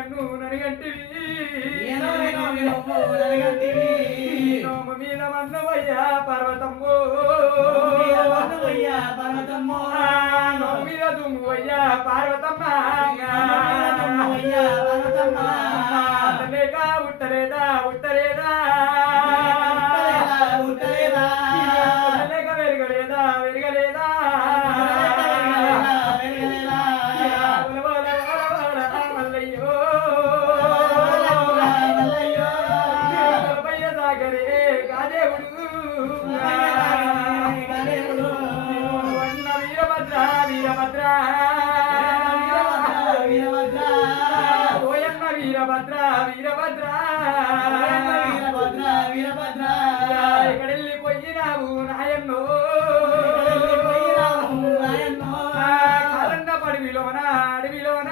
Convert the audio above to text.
నన్ను నరగంటివి నోము మీద మన్నవయ్యా పర్వతమ్మో నోము మీద దుమ్మువయ్యా పార్వతమ్మ లేక ఉట్టలేదా ఉట్టలేదా లేక వెరగలేదా వెరగలేదా మల్లయ్యో సాగరే కాదేవుడు అన్న వీరభద్ర వీరభద్ర ఓయన్న వీరభద్ర వీరభద్ర ఎక్కడెళ్ళిపోయినావు నాయన్నో కాలండ అడవిలోన